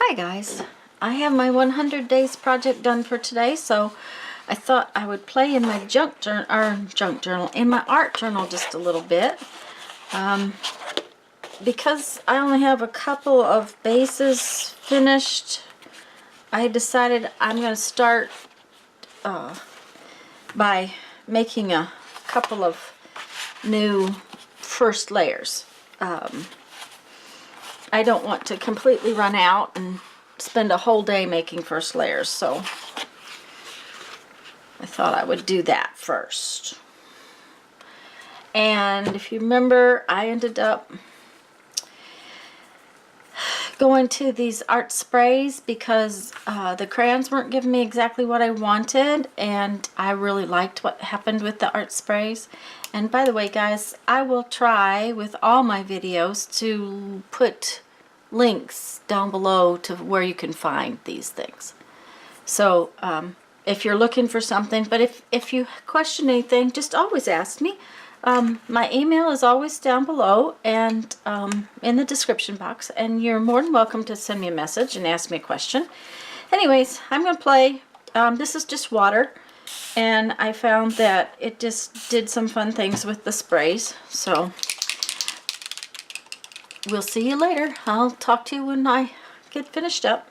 Hi guys, I have my 100 days project done for today, so I thought I would play in my in my art journal just a little bit. Because I only have a couple of bases finished, I decided I'm going to start by making a couple of new first layers. I don't want to completely run out and spend a whole day making first layers, so I thought I would do that first. And if you remember, I ended up going to these art sprays because the crayons weren't giving me exactly what I wanted, and I really liked what happened with the art sprays. And by the way guys, I will try with all my videos to put links down below to where you can find these things. So if you're looking for something, but if you question anything, just always ask me. My email is always down below and in the description box, and you're more than welcome to send me a message and ask me a question. Anyways, I'm going to play. This is just water, and I found that it just did some fun things with the sprays. So we'll see you later. I'll talk to you when I get finished up.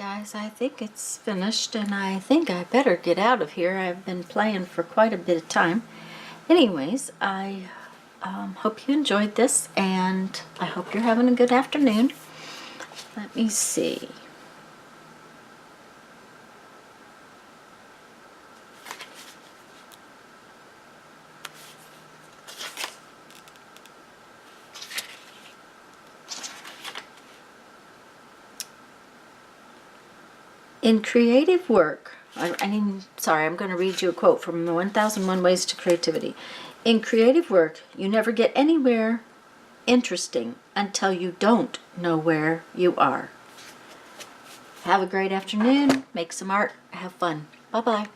guys, I think it's finished, and I think I better get out of here. I've been playing for quite a bit of time. Anyways, I hope you enjoyed this, and I hope you're having a good afternoon. Let me see. In creative work, I'm going to read you a quote from the 1001 Ways to Creativity. In creative work, you never get anywhere interesting until you don't know where you are. Have a great afternoon. Make some art. Have fun. Bye-bye.